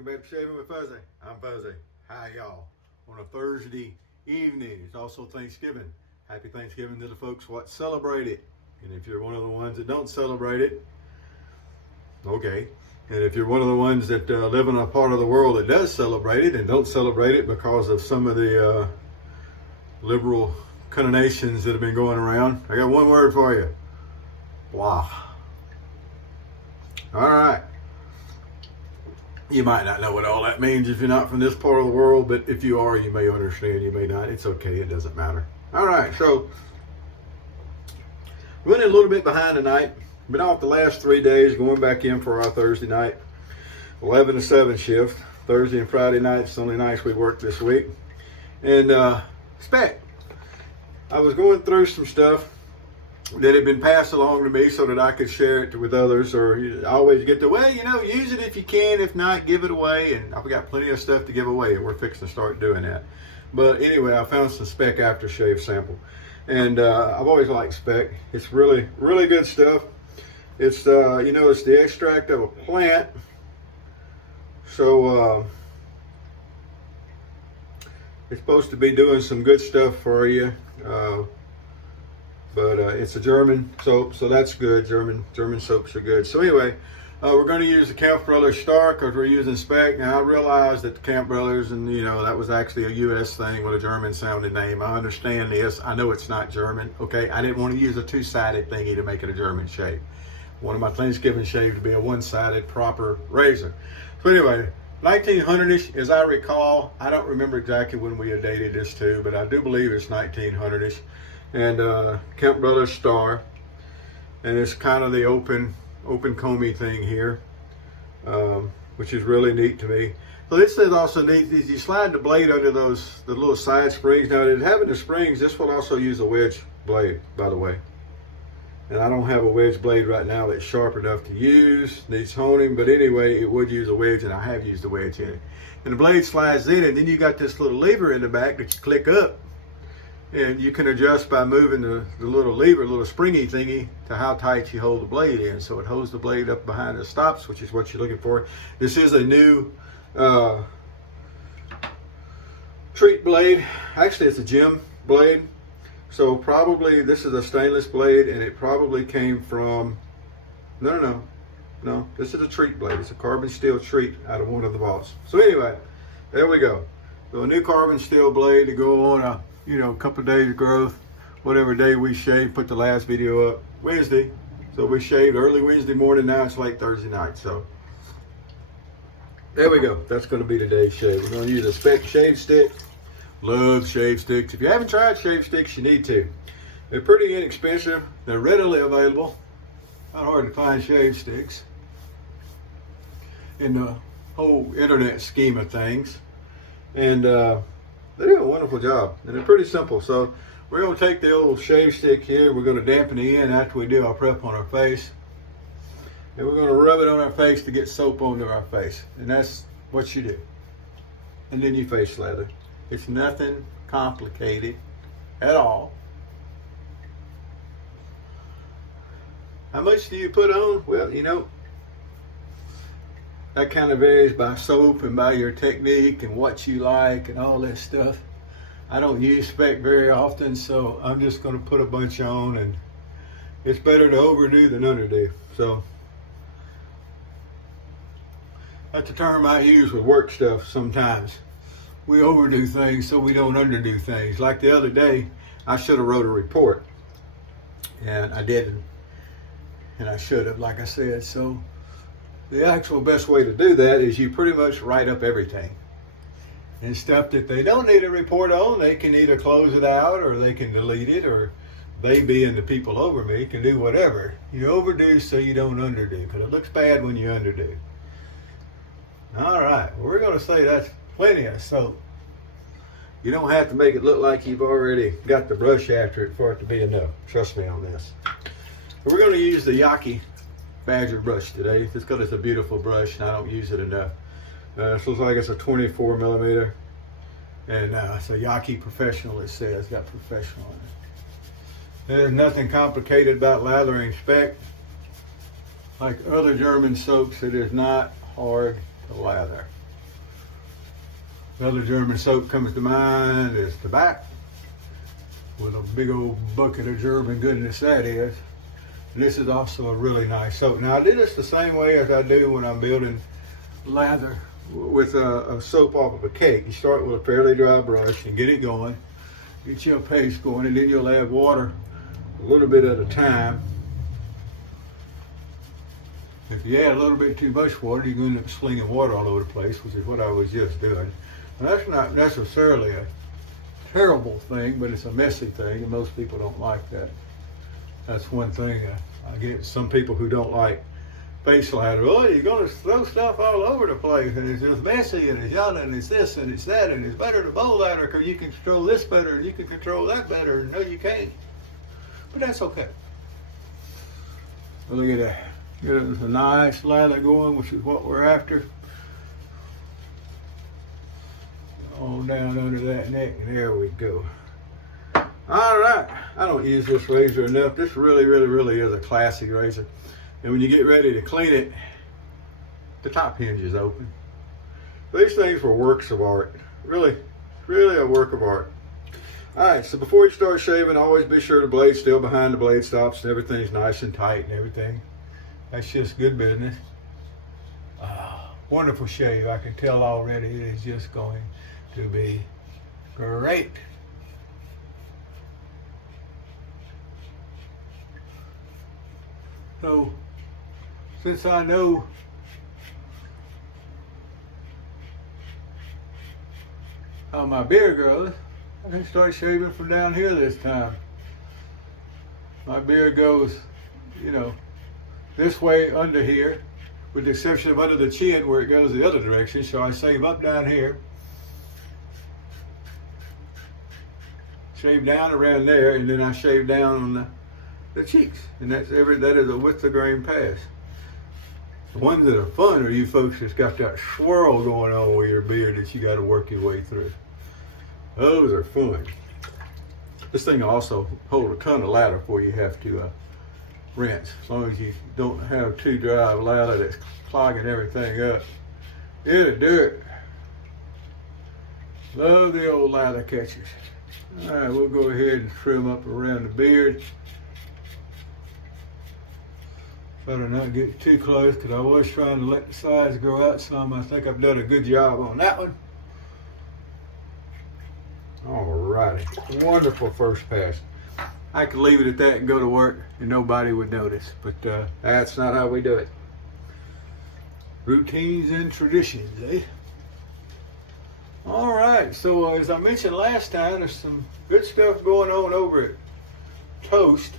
Welcome back to Shaving with Fuzzy. I'm Fuzzy. Hi, y'all. On a Thursday evening, it's also Thanksgiving. Happy Thanksgiving to the folks what celebrate it. And if you're one of the ones that don't celebrate it, okay. And if you're one of the ones that live in a part of the world that does celebrate it and don't celebrate it because of some of the liberal connotations that have been going around, I got one word for you. Blah. All right. You might not know what all that means if you're not from this part of the world, but if you are, you may understand, you may not. It's okay, it doesn't matter. All right, so running a little bit behind tonight. Been off the last 3 days, going back in for our Thursday night 11 to 7 shift. Thursday and Friday nights, the only nights we work this week. And Speick, I was going through some stuff that had been passed along to me so that I could share it with others, or I always get the, well, you know, use it if you can, if not, give it away. And I've got plenty of stuff to give away, and we're fixing to start doing that. But anyway, I found some Speick aftershave sample, and I've always liked Speick. It's really, really good stuff. It's you know, it's the extract of a plant, so it's supposed to be doing some good stuff for you. But it's a German soap, so that's good. German soaps are good. So anyway, we're going to use the Kampfe Bro Star because we're using Speick. Now I realize that the Kampfe Brothers, and you know, that was actually a U.S. thing with a German sounding name. I understand this. I know it's not German. Okay, I didn't want to use a two-sided thingy to make it a German shave. One of my Thanksgiving shave to be a one-sided proper razor. So anyway, 1900-ish, as I recall. I don't remember exactly when we had dated this to, but I do believe it's 1900-ish. And Kampfe Bro Star, and it's kind of the open comey thing here, which is really neat to me. So this is also neat is you slide the blade under the little side springs. Now, having the springs, this will also use a wedge blade, by the way. And I don't have a wedge blade right now that's sharp enough to use, needs honing, but anyway, it would use a wedge, and I have used a wedge in it. And the blade slides in, and then you got this little lever in the back that you click up. And you can adjust by moving the little lever, little springy thingy, to how tight you hold the blade in. So it holds the blade up behind the stops, which is what you're looking for. This is a new treat blade. Actually, it's a gem blade. So probably this is a stainless blade, and it probably came from, no, this is a treat blade. It's a carbon steel treat out of one of the vaults. So anyway, there we go. So a new carbon steel blade to go on a, you know, a couple of days growth, whatever day we shave. Put the last video up Wednesday, so we shaved early Wednesday morning. Now it's late Thursday night, so there we go. That's going to be today's shave. We're going to use a Speick shave stick. Love shave sticks. If you haven't tried shave sticks, you need to. They're pretty inexpensive. They're readily available. Not hard to find shave sticks in the whole internet scheme of things, and they do a wonderful job, and they're pretty simple. So we're going to take the old shave stick here. We're going to dampen it in after we do our prep on our face. And we're going to rub it on our face to get soap onto our face. And that's what you do. And then you face lather. It's nothing complicated at all. How much do you put on? Well, you know, that kind of varies by soap and by your technique and what you like and all that stuff. I don't use Speick very often, so I'm just going to put a bunch on, and it's better to overdo than underdo. So that's the term I use with work stuff sometimes. We overdo things so we don't underdo things. Like the other day, I should have wrote a report, and I didn't. And I should have, like I said. So the actual best way to do that is you pretty much write up everything. And stuff that they don't need a report on, they can either close it out or they can delete it, or they, being the people over me, can do whatever. You overdo so you don't underdo, because it looks bad when you underdo. All right, well, we're going to say that's plenty of soap. You don't have to make it look like you've already got the brush after it for it to be enough. Trust me on this. We're going to use the Yaki Badger brush today. Just because it's a beautiful brush and I don't use it enough. This looks like it's a 24 millimeter, and it's a Yaki Professional. It says, got professional in it. There's nothing complicated about lathering Speick. Like other German soaps, it is not hard to lather. Another German soap comes to mind is tobacco, with a big old bucket of German goodness that is. And this is also a really nice soap. Now I do this the same way as I do when I'm building lather with a soap off of a cake. You start with a fairly dry brush and get it going, get your paste going, and then you'll add water a little bit at a time. If you add a little bit too much water, you're going to end up slinging water all over the place, which is what I was just doing. And that's not necessarily a terrible thing, but it's a messy thing, and most people don't like that. That's one thing I get some people who don't like face lather. Oh, you're going to throw stuff all over the place, and it's just messy, and it's yellow, and it's this, and it's that, and it's better to bowl lather because you can control this better, and you can control that better. No, you can't. But that's okay. Well, look at that. Get a nice lather going, which is what we're after. All down under that neck, and there we go. All right, I don't use this razor enough. This really is a classy razor. And when you get ready to clean it, the top hinge is open. These things were works of art. Really a work of art. All right, so before you start shaving, always be sure the blade's still behind the blade stops and everything's nice and tight and everything. That's just good business. Wonderful shave. I can tell already it is just going to be great. So, since I know how my beard grows, I can start shaving from down here this time. My beard goes, you know, this way under here, with the exception of under the chin where it goes the other direction. So I shave up down here, shave down around there, and then I shave down on the cheeks. And that is a width of grain pass. The ones that are fun are you folks that's got that swirl going on with your beard that you got to work your way through. Those are fun. This thing will also hold a ton of lather before you have to rinse, as long as you don't have too dry of lather that's clogging everything up. It'll do it. Love the old lather catchers. All right, we'll go ahead and trim up around the beard. Better not get too close because I was trying to let the sides grow out some. I think I've done a good job on that one. All righty, wonderful first pass. I could leave it at that and go to work and nobody would notice, but that's not how we do it. Routines and traditions, eh? All right, so as I mentioned last time, there's some good stuff going on over at Toast.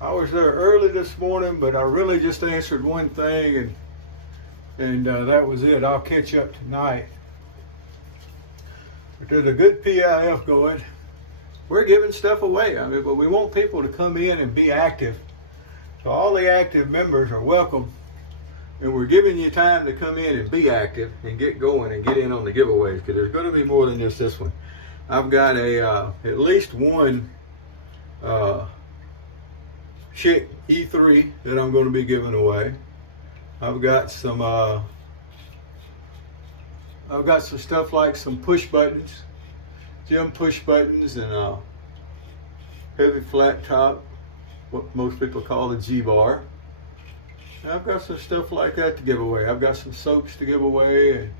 I was there early this morning, but I really just answered one thing, and that was it. I'll catch up tonight. But there's a good PIF going. We're giving stuff away. I mean, but we want people to come in and be active. So all the active members are welcome. And we're giving you time to come in and be active and get going and get in on the giveaways, because there's going to be more than just this one. I've got at least one Chick E3 that I'm going to be giving away. I've got some stuff like some push buttons, gym push buttons, and heavy flat top, what most people call the G-bar. I've got some stuff like that to give away. I've got some soaps to give away and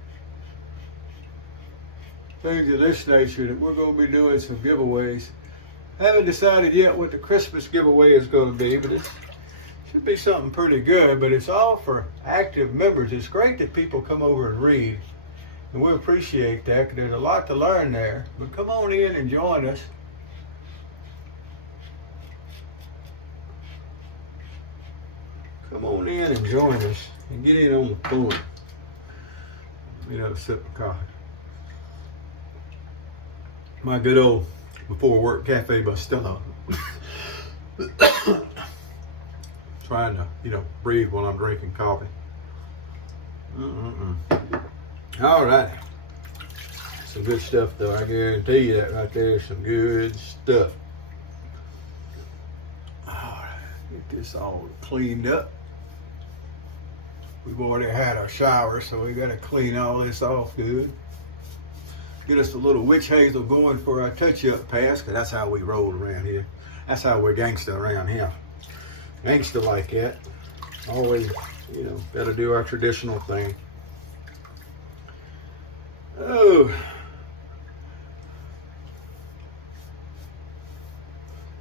things of this nature that we're going to be doing some giveaways. I haven't decided yet what the Christmas giveaway is going to be, but it should be something pretty good. But it's all for active members. It's great that people come over and read, and we appreciate that because there's a lot to learn there. But come on in and join us. Come on in and join us and get in on the fun. You know, sip of coffee. My good old before work cafe Bustelo. Trying to, breathe while I'm drinking coffee. All right. Some good stuff though. I guarantee you that right there is some good stuff. All right. Get this all cleaned up. We've already had our shower, so we got to clean all this off good. get us a little witch hazel going for our touch-up pass, because that's how we roll around here. That's how we're gangsta around here. Gangsta like that. Always, you know, gotta do our traditional thing. Oh.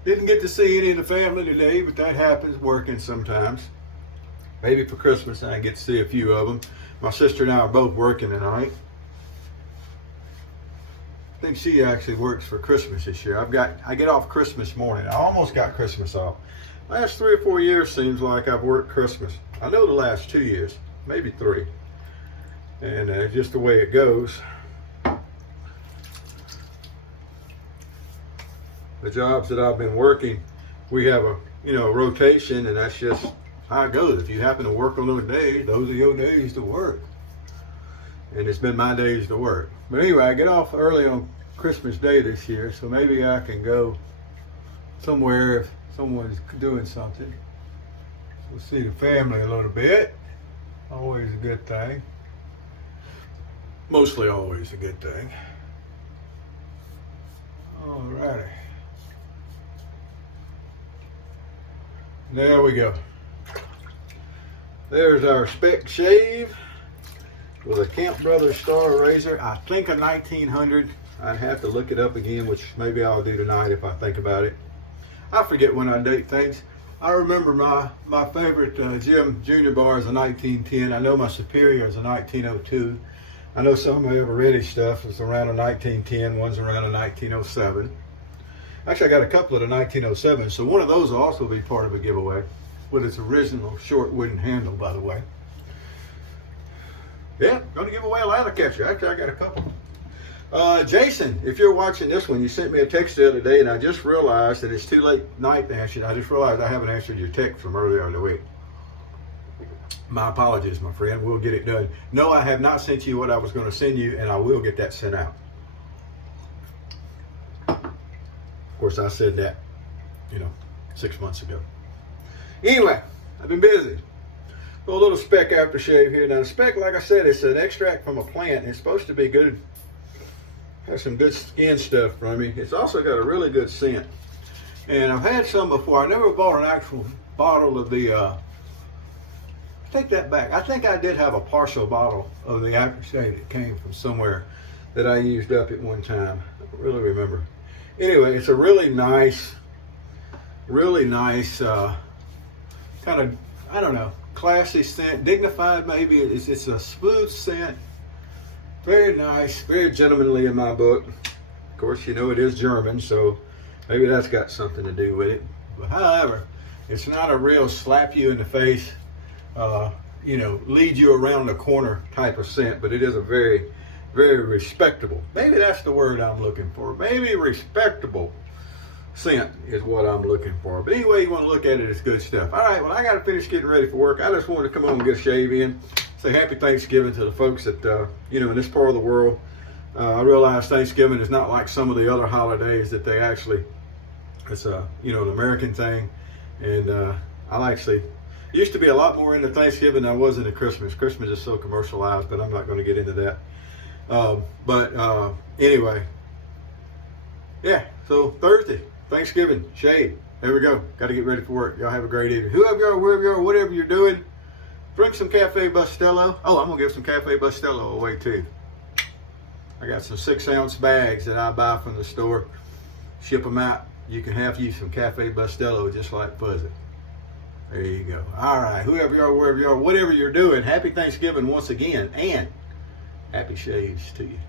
Didn't get to see any of the family today, but that happens, working sometimes. Maybe for Christmas I get to see a few of them. My sister and I are both working tonight. I think she actually works for Christmas this year. I get off Christmas morning. I almost got Christmas off. Last 3 or 4 years seems like I've worked Christmas. I know the last 2 years, maybe 3. And just the way it goes. The jobs that I've been working, we have a rotation, and that's just how it goes. If you happen to work on those days, those are your days to work. And it's been my days to work. But anyway, I get off early on Christmas Day this year, so maybe I can go somewhere if someone's doing something. We'll see the family a little bit. Always a good thing. Mostly always a good thing. Alrighty. There we go. There's our Speick shave with a Kampfe Bro star razor. I think a 1900. I'd have to look it up again, which maybe I'll do tonight if I think about it. I forget when I date things. I remember my favorite Jim Junior bar is a 1910. I know my Superior is a 1902. I know some of my Eveready stuff is around a 1910. One's around a 1907. Actually, I got a couple of the 1907, so one of those will also be part of a giveaway with its original short wooden handle, by the way. Yeah, going to give away a ladder catcher. Actually, I got a couple. Jason, if you're watching this one, you sent me a text the other day, and I just realized that it's too late night to answer it. I just realized I haven't answered your text from earlier in the week. My apologies, my friend. We'll get it done. No, I have not sent you what I was going to send you, and I will get that sent out. Of course, I said that, 6 months ago. Anyway, I've been busy. A little Speick aftershave here. Now, the Speick, like I said, it's an extract from a plant. It's supposed to be good. Has some good skin stuff from me. It's also got a really good scent. And I've had some before. I never bought an actual bottle of the, take that back. I think I did have a partial bottle of the aftershave that came from somewhere that I used up at one time. I don't really remember. Anyway, it's a really nice, kind of, I don't know, classy scent, dignified maybe. It's a smooth scent, very nice, very gentlemanly in my book. Of course, it is German, so maybe that's got something to do with it. But however, it's not a real slap you in the face, lead you around the corner type of scent, but it is a very, very respectable. Maybe that's the word I'm looking for. Maybe respectable scent is what I'm looking for. But anyway, you want to look at it, it's good stuff. All right, well, I got to finish getting ready for work. I just wanted to come on and get a shave in. Say happy Thanksgiving to the folks that, in this part of the world. I realize Thanksgiving is not like some of the other holidays that they actually, it's an American thing. And I actually used to be a lot more into Thanksgiving than I was into Christmas. Christmas is so commercialized, but I'm not going to get into that. Anyway, yeah, so Thursday, Thanksgiving, shave. There we go. Got to get ready for work. Y'all have a great evening. Whoever you are, wherever you are, whatever you're doing, drink some Kampfe Bro. Oh, I'm going to give some Kampfe Bro away too. I got some 6-ounce bags that I buy from the store. Ship them out. You can have you some Kampfe Bro just like Fuzzy. There you go. All right, whoever you are, wherever you are, whatever you're doing, happy Thanksgiving once again, and happy shaves to you.